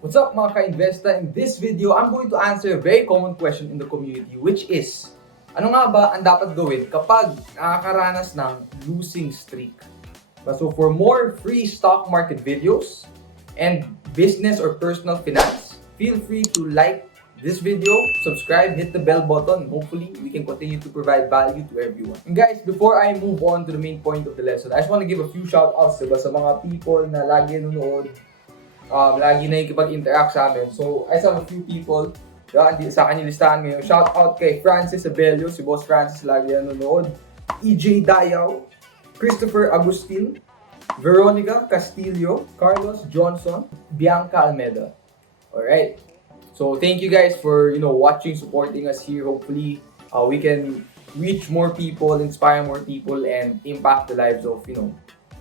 What's up mga ka-Investa? In this video, I'm going to answer a very common question in the community, which is, ano nga ba ang dapat gawin kapag nakakaranas ng losing streak? So for more free stock market videos and business or personal finance, feel free to like this video, subscribe, hit the bell button. Hopefully, we can continue to provide value to everyone. And guys, before I move on to the main point of the lesson, I just want to give a few shout-outs sa mga people na lagi nanonood, lagi na ikipag-interact sa amin. So, I have a few people sa kanyang listahan ngayon. Shout out kay Francis Abelio, si Boss Francis lagi nanonood. EJ Dayaw, Christopher Agustin, Veronica Castillo, Carlos Johnson, Bianca Almeda. Alright. So, thank you guys for, watching, supporting us here. Hopefully, we can reach more people, inspire more people, and impact the lives of,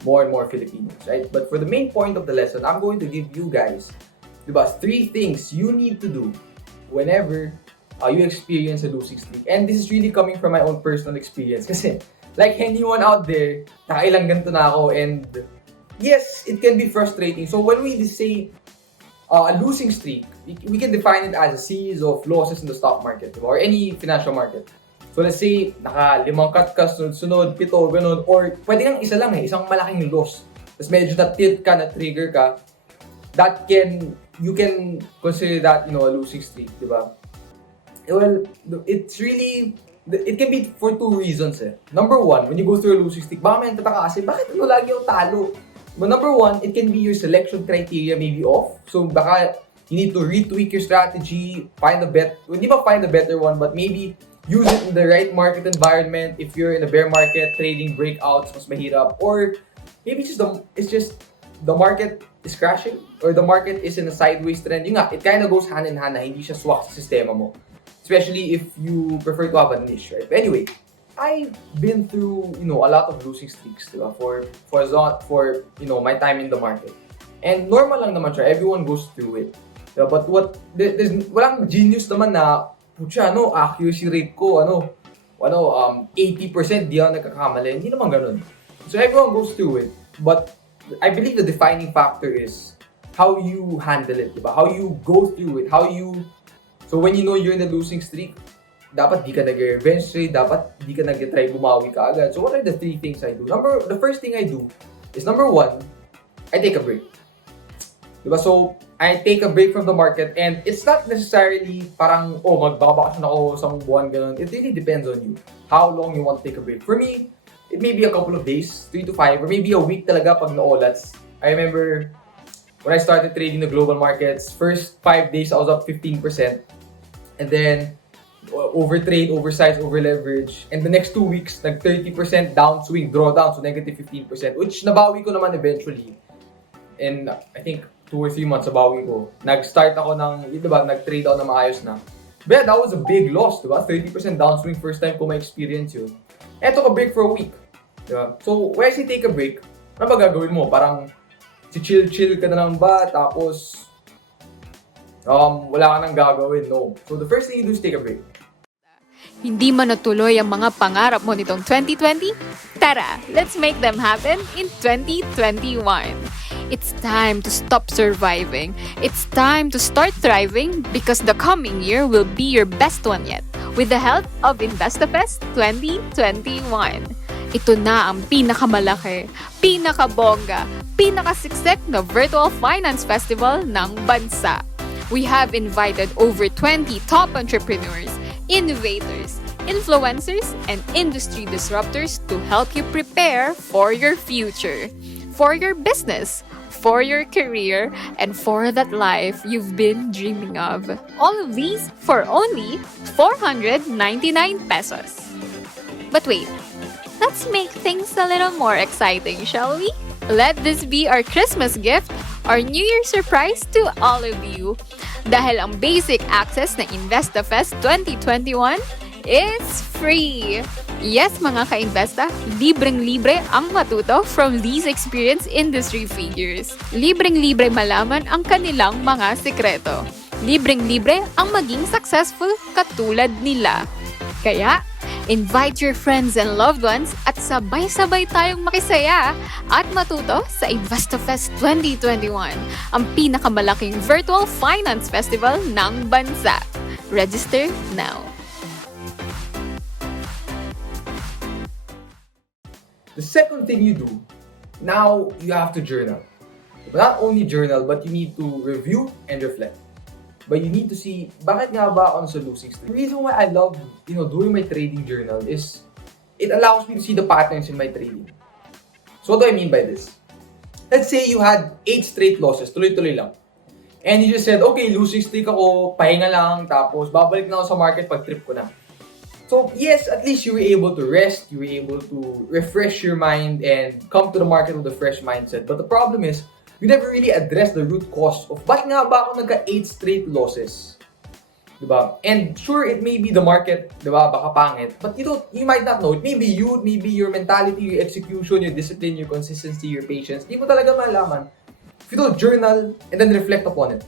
more and more Filipinos, right? But for the main point of the lesson, I'm going to give you guys, 3 things you need to do whenever you experience a losing streak. And this is really coming from my own personal experience. Kasi, like anyone out there, nakailang ganito na ako, and yes, it can be frustrating. So when we say a losing streak, we can define it as a series of losses in the stock market, or any financial market. So let's say, naka-5 cut ka, sunod-sunod, 7, ganun. Or pwede kang isa lang isang malaking loss. Tapos medyo na-tilt ka, na-trigger ka. You can consider that, a losing streak, di ba? Well, it can be for 2 reasons Number 1, when you go through a losing streak, baka may tataka kasi, bakit lagi yung talo? But number 1, it can be your selection criteria may be off. So baka you need to retweak your strategy, hindi ba find a better one, but maybe use it in the right market environment. If you're in a bear market, trading breakouts, mas mahirap. Or maybe it's just the market is crashing, or the market is in a sideways trend. Yun nga, it kind of goes hand in hand na hindi siya swak sa sistema mo. Especially if you prefer to have a niche, right? But anyway, I've been through, a lot of losing streaks, diba? For my time in the market. And normal lang naman siya, everyone goes through it. Diba? But walang genius naman na accuracy rate ko, 80% di ako nagkakamali. Hindi naman ganun. So everyone goes through it. But I believe the defining factor is how you handle it, diba? How you go through it, so when you know you're in a losing streak, dapat di ka nag-revenge trade, dapat di ka nag-try bumawi ka agad. So what are the 3 things I do? The first thing I do is, number 1, I take a break. Diba? So, I take a break from the market, and it's not necessarily parang, magbabakasyon ako isang buwan, ganun. It really depends on you. How long you want to take a break. For me, it may be a couple of days, 3 to 5, or maybe a week talaga pag naolats. I remember when I started trading the global markets, first 5 days I was up 15%. And then, overtrade, oversize, overleverage. And the next 2 weeks, nag 30% downswing, drawdown, so negative 15%, which nabawi ko naman eventually. And I think 2 or 3 months nabawi ko. Nag-start ako nag-trade ako na maayos na. But that was a big loss, diba? 30% downswing, first time ko ma-experience yun. And I took a break for a week. Diba? So, when I say take a break, ano ba gagawin mo? Parang si chill-chill ka na lang ba? Tapos, wala ka nang gagawin, no. So, the first thing you do is take a break. Hindi man natuloy ang mga pangarap mo nitong 2020? Tara, let's make them happen in 2021. It's time to stop surviving. It's time to start thriving, because the coming year will be your best one yet with the help of InvestaFest 2021. Ito na ang pinakamalaki, pinakabongga, pinakasiksik na virtual finance festival ng bansa. We have invited over 20 top entrepreneurs, innovators, influencers, and industry disruptors to help you prepare for your future, for your business, for your career, and for that life you've been dreaming of. All of these for only 499 pesos. But wait, let's make things a little more exciting, shall we? Let this be our Christmas gift, our New Year surprise to all of you. Dahil ang basic access na InvestaFest 2021 is free. Yes, mga ka-Investa, libreng-libre ang matuto from these experienced industry figures. Libreng-libre malaman ang kanilang mga sikreto. Libreng-libre ang maging successful katulad nila. Kaya, Invite your friends and loved ones at sabay-sabay tayong makisaya at matuto sa InvestaFest 2021, ang pinakamalaking virtual finance festival ng bansa. Register now. The second thing you do, now you have to journal. But not only journal, but you need to review and reflect. But you need to see, bakit nga ba ako sa losing streak? The reason why I love, doing my trading journal is it allows me to see the patterns in my trading. So what do I mean by this? Let's say you had 8 straight losses, tuloy-tuloy lang. And you just said, okay, losing streak ako, pahinga lang, tapos babalik na ako sa market pag trip ko na. So yes, at least you were able to rest, you were able to refresh your mind and come to the market with a fresh mindset. But the problem is, you never really address the root cause of bakit nga ba ako nagka 8 straight losses. Diba? And sure, it may be the market, diba, baka pangit. But you might not know. It may be you, maybe your mentality, your execution, your discipline, your consistency, your patience. Di mo talaga malaman if you don't journal and then reflect upon it.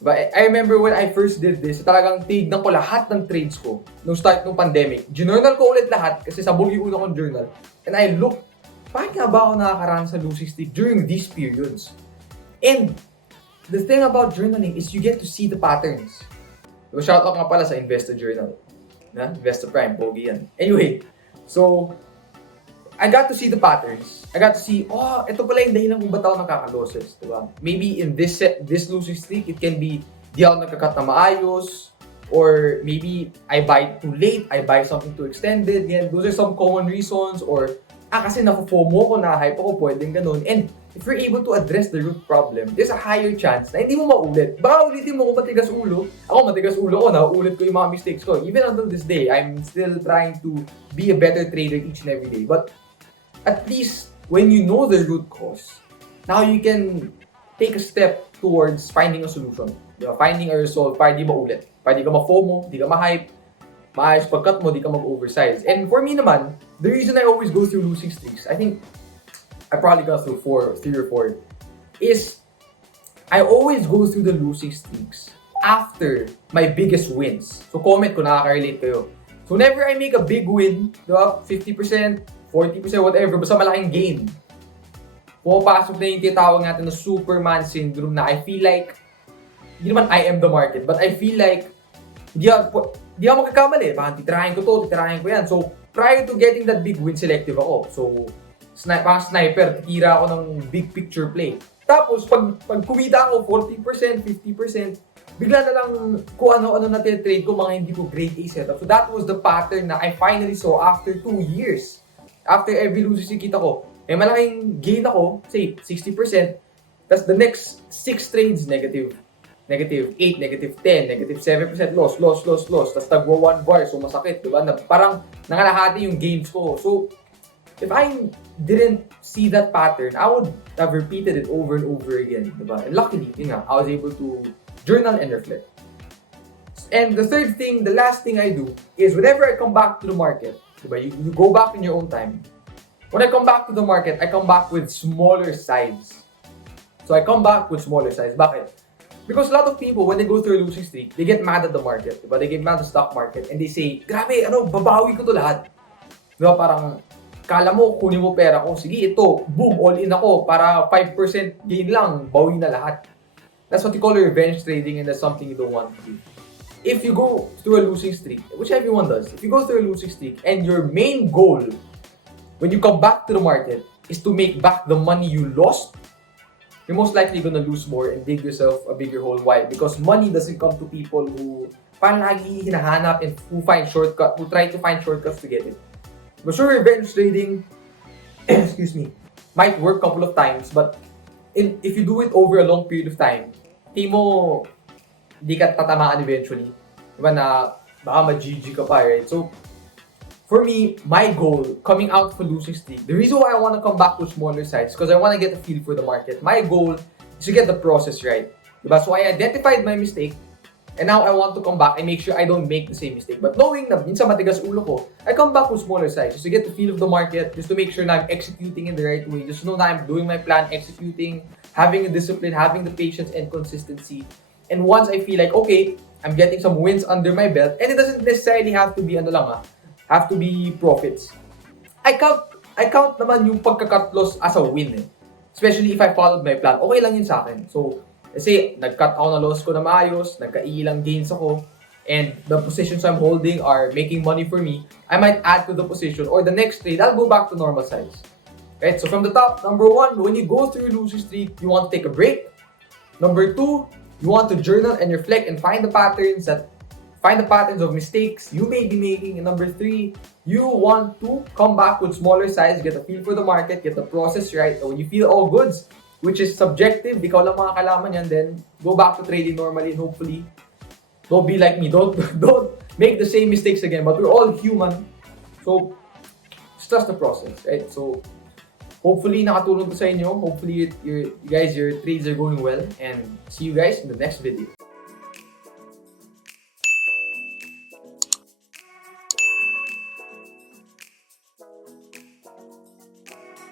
Diba? I remember when I first did this, talagang tignan ko lahat ng trades ko nung start ng pandemic. Journal ko ulit lahat kasi sabog yung una kong journal. And I looked, bakit nga ba ako nakakaranas sa losing streak during these periods? And the thing about journaling is you get to see the patterns. So, shout out nga pala sa Investa Journal. Investa Prime, pogi yan. Anyway, so I got to see the patterns. I got to see, ito pala yung dahilan kung ba't ako nakaka-losses. Diba? Maybe in this losing streak, it can be di ako nagkakat na maayos, or maybe I buy too late, I buy something too extended. Yan. Those are some common reasons, or kasi na-FOMO ko, na-hype ako, pwedeng ganun. And if you're able to address the root problem, there's a higher chance na hindi mo maulit. Baka ulitin mo kung matigas ulo. Ako, matigas ulo ko, nauulit ko yung mga mistakes ko. Even until this day, I'm still trying to be a better trader each and every day. But at least, when you know the root cause, now you can take a step towards finding a solution. Diba? Finding a resolve para di maulit. Para di ka ma-FOMO, di ka ma-hype, maayos pagkat mo, di ka mag-oversize. And for me naman, the reason I always go through losing streaks, I think I probably got through 3 or 4, is I always go through the losing streaks after my biggest wins. So comment kung nakaka-relate kayo. So whenever I make a big win, diba, 50%, 40%, whatever, basta malaking gain, pumapasok na yung tinatawag natin na Superman syndrome na I feel like, hindi naman I am the market, but I feel like, di ako magkakamali. Parang titirahin ko to, titirahin ko yan. So, prior to getting that big win, selective ako. So, parang sniper, titira ako ng big picture play. Tapos, pag kumita ako 40%, 50%, bigla na lang kung ano-ano na trade ko, mga hindi ko grade A setup. So, that was the pattern na I finally saw after 2 years. After every losing streak kita ko, malaking gain ako, say, 60%. Tapos, the next 6 trades, negative 8, negative 10, negative 7% loss. Tapos tagwa 1 bar, so masakit, diba? Parang nangalahati yung gains ko. So, if I didn't see that pattern, I would have repeated it over and over again, diba? And luckily, I was able to journal and reflect. And the third thing, the last thing I do, is whenever I come back to the market, diba? You go back in your own time. When I come back to the market, I come back with smaller size. So, I come back with smaller size. Bakit? Because a lot of people, when they go through a losing streak, they get mad at the market, diba? They get mad at the stock market, and they say, grabe, babawi ko to lahat. Diba? Parang, kala mo, kunin mo pera ko, sige, ito, boom, all in ako, para 5% gain lang, bawi na lahat. That's what you call revenge trading, and that's something you don't want to do. If you go through a losing streak, which everyone does, if you go through a losing streak, and your main goal, when you come back to the market, is to make back the money you lost, you're most likely gonna lose more and dig yourself a bigger hole. Why? Because money doesn't come to people who parang lagi hinahanap and who try to find shortcuts to get it. But sure, revenge trading, excuse me, might work a couple of times, but if you do it over a long period of time, di ka tatamaan eventually. Diba na baka ma-GG ka pa, right? So, for me, my goal coming out for losing streak, the reason why I want to come back to smaller size, because I want to get a feel for the market. My goal is to get the process right. Diba? So I identified my mistake, and now I want to come back and make sure I don't make the same mistake. But knowing na minsan matigas ulo ko, I come back with smaller size just to get the feel of the market, just to make sure na I'm executing in the right way, just to know that I'm doing my plan, executing, having a discipline, having the patience and consistency. And once I feel like, okay, I'm getting some wins under my belt, and it doesn't necessarily have to be have to be profits. I count naman yung pagka-cut loss as a win eh. Especially if I followed my plan. Okay lang yun sa akin. So, kasi nag-cut ako na loss ko na maayos, nagkailang gains ako, and the positions I'm holding are making money for me, I might add to the position, or the next trade, I'll go back to normal size. Right? So from the top, number 1, when you go through your losing streak, you want to take a break. Number 2, you want to journal and reflect and find the patterns of mistakes you may be making. And number 3, you want to come back with smaller size, get a feel for the market, get the process right. And when you feel all goods, which is subjective, ikaw lang makakalaman yan, then go back to trading normally and hopefully, don't be like me. Don't make the same mistakes again. But we're all human. So, just trust the process, right? So, hopefully nakatulong to sa inyo. Hopefully, your trades are going well. And see you guys in the next video.